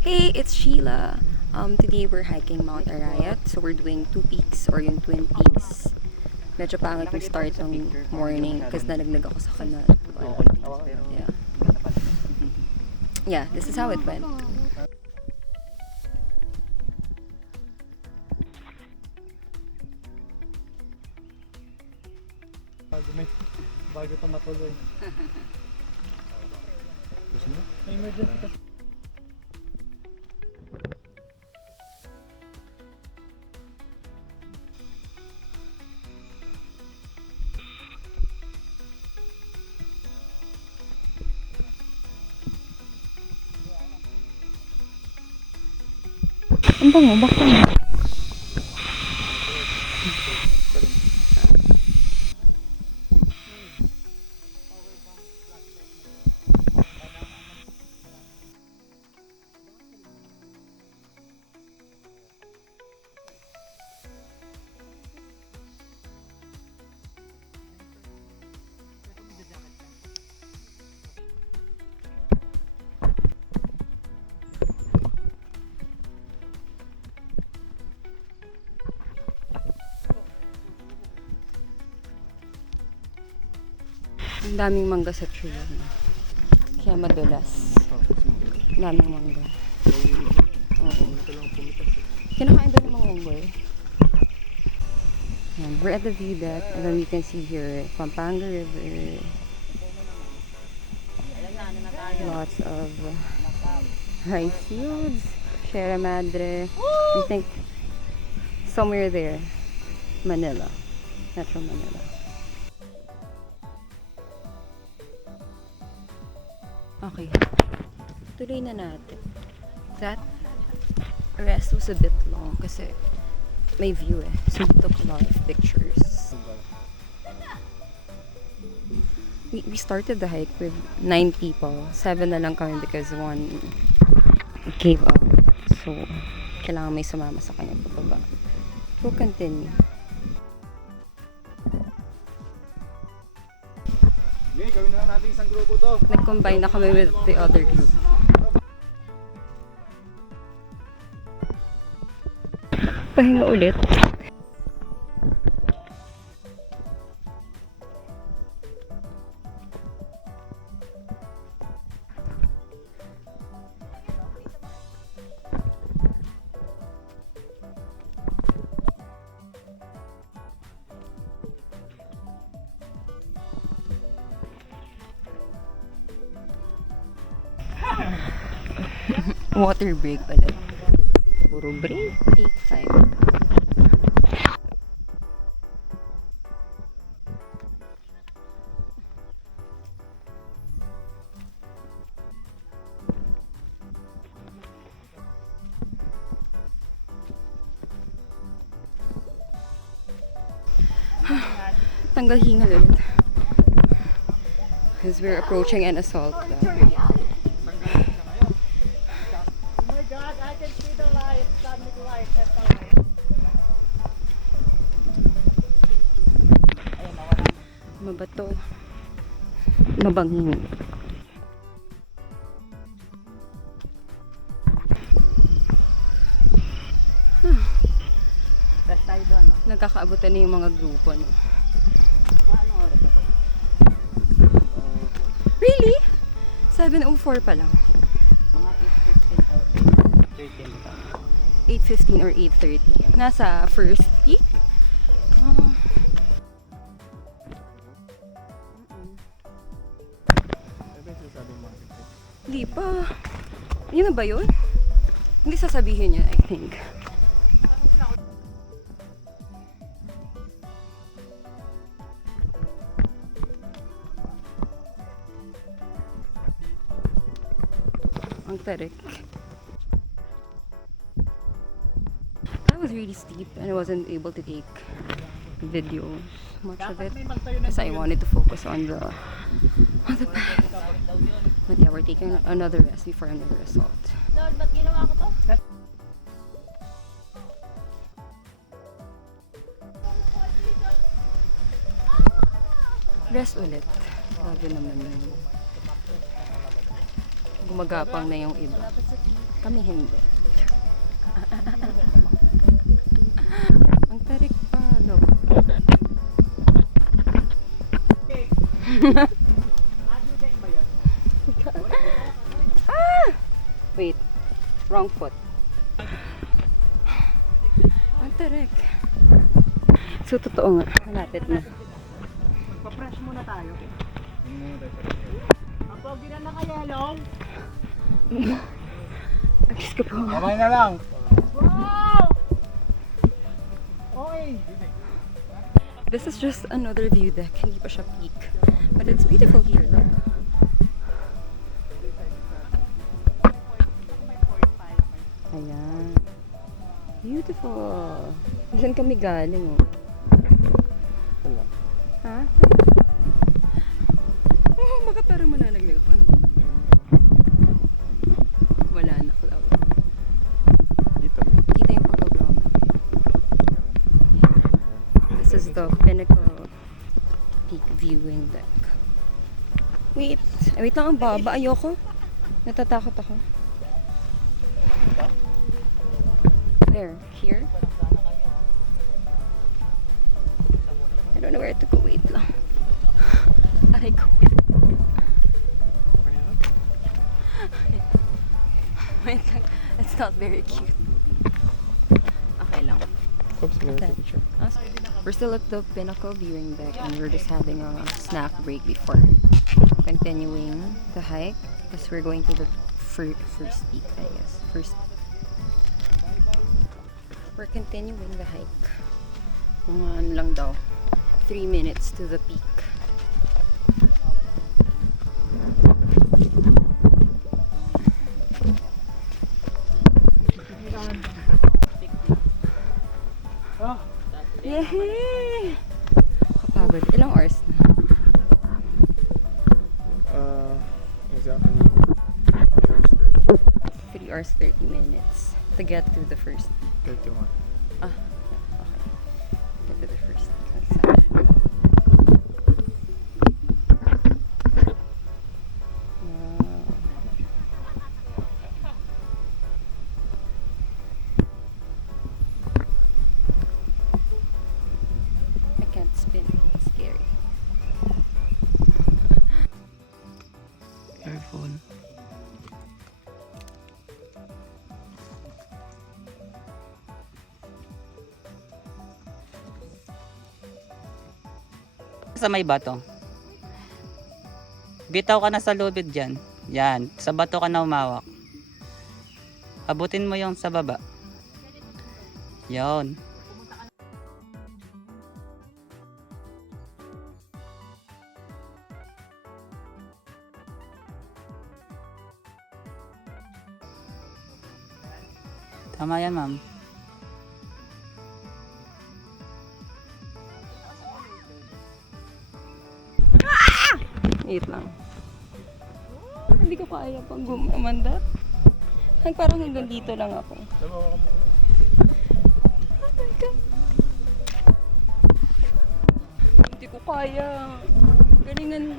Hey, it's Sheila. Today we're hiking Mount Arayat. So we're doing two peaks or yung Twin Peaks. Medyo pangit yung start ng morning kasi nalaglag ako sa kanal. Yeah. Yeah, this is how it went. Bago pa matuloy. May emergency kasi. Ang bango, bakit mo? Ang daming mangga sa tree. Kaya madulas. Ang daming mangga. Oo. Kinakain doon ng mga unggoy. Yan. We're at the view deck and then you can see here Pampanga River. Lots of rice fields. Sierra Madre. I think somewhere there. Manila. Metro Manila. Okay. Tuloy na natin. That rest was a bit long kasi may view eh. So we took a lot of pictures. We started the hike with 9 people. 7 na lang kami because one gave up. So, kailangan may sumama sa kanya pababa. We'll continue. Okay, gawin na natin isang grupo to. Nag-combine na kami with the other group. Pahinga ulit. Water break pala. Puro break. Take time. Tanggal hinga ulit. Because we're approaching an assault. God, I can see the light, standing light at the light. Mabato. Mabangin. Best tayo doon. Nagkakaabutan na yung mga grupo, no? Ano oras ako? Really? 7:04 pa lang. Mga 8:15 or 13. 8:15 or 8:30. Nasa first peak? Oh. Hindi pa. Yun na ba yun? Hindi sasabihin yun, I think. Ang tarik. That was really steep and I wasn't able to take videos, much of it, because I wanted to focus on the path. But yeah, we're taking another rest before another assault. Lord, ba't ginawa ko to? Rest ulit. Grabe naman yun. Gumagapang na yung iba. Kami hindi. Ang tarik pa, look. Adudek ba yun? Wait, wrong foot. Ang tarik. So, totoo nga. Malapit na. Magpa-fresh muna tayo. Ang pogi na naka-yellow. Agis ko po. Kamay na lang. Wow! Okay. This is just another view deck. Hindi pa siya peak. But it's beautiful here, look. Ayan. Beautiful. Saan kami galing, oh? Wala. Ha? Oh, baka parang mananaglag ako. Ano ba? Wala na, cloud. Dito. Kita yung pagka-brown. This is the Pinnacle Peak Viewing Deck. Wait. Ay, wait lang, ang baba. Ayoko. Natatakot ako. There. Here. I don't know where to go. Wait lang. Aray ko. Wait lang. It's not very cute. Okay lang. Oops, may Okay. picture. We're still at the Pinnacle viewing deck and we're just having a snack break before continuing the hike because we're going to the first peak, I guess. We're continuing the hike. Mga ano lang daw, 3 minutes to the peak. Oh, Yay! Kapagod. Ilang hours na? Exactly. 3 hours 30 minutes to get to the first. 31. Ah, okay. Get to the first. Wow. I can't spin. It's scary. Careful. Sa may bato. Bitaw ka na sa lubid dyan. Yan. Sa bato ka na umawak. Abutin mo yung sa baba. Yon. Tama yan, ma'am. Wait lang. Hindi ko kaya pang gumamandat. Ay, parang hanggang dito lang ako. Oh my God. Hindi ko kaya. Galingan.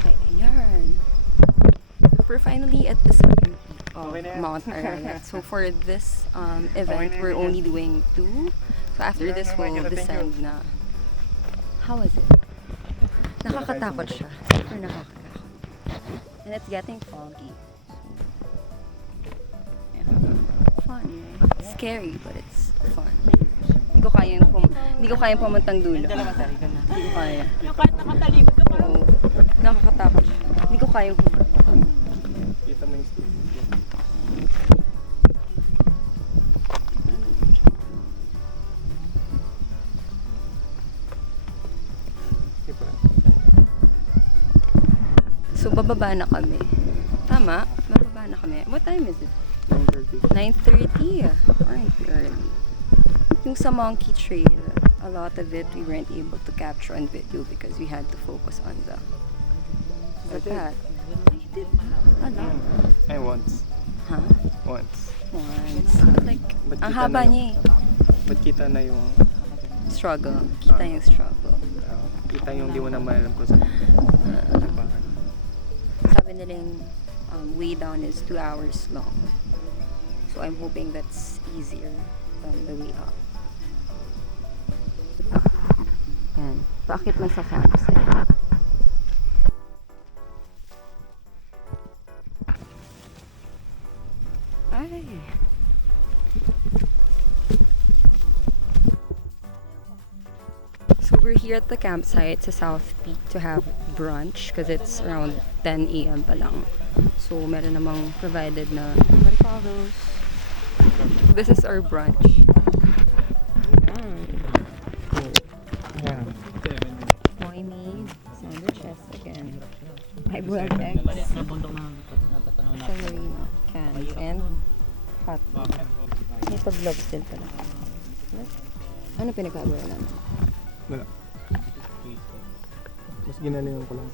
Okay, ayan. We're finally at the second peak of Okay na yan. Mount Ararat. So for this event, we're only doing 2. So after this, we'll descend na. How is it? Nakakatakot siya. Super nakakatakot. And it's getting foggy. Yeah. Fun. Scary, but it's fun. Hindi ko kayang pumantang dulo. Hindi ko kaya. yung kahit nakatalikod ka parang Oo. Nakakatakot siya. Hindi ko kayang humantang. Kita mo yung stick. Diba? So, bababa na kami. Tama? Bababa na kami. What time is it? 9:30. 9:30. Aren't we early? Yung sa Monkey Trail, a lot of it we weren't able to capture on video because we had to focus on the path. A lot. I once. Huh? Once. once. Like, Ba't ang kita haba na niya eh. Ba't kita na yung, Struggle. Kita yung struggle. kita yung di mo na maalam kung saan. Nagpakan. Sabi nila yung way down is 2 hours long. So I'm hoping that's easier than the way up. Yan. Paakit lang sa campsite. Ay. So we're here at the campsite sa South Peak to have brunch because it's around 10 a.m. pa lang. So meron namang provided na what do you call those? This is our brunch. Yeah. Moi made sandwiches again. I boiled eggs. Sa bundok na natatanaw na. San Marino cans and hot. May pag-gloves din pala. Ano pinagkagawa namin? Wala. Mas ginanayon ko lang.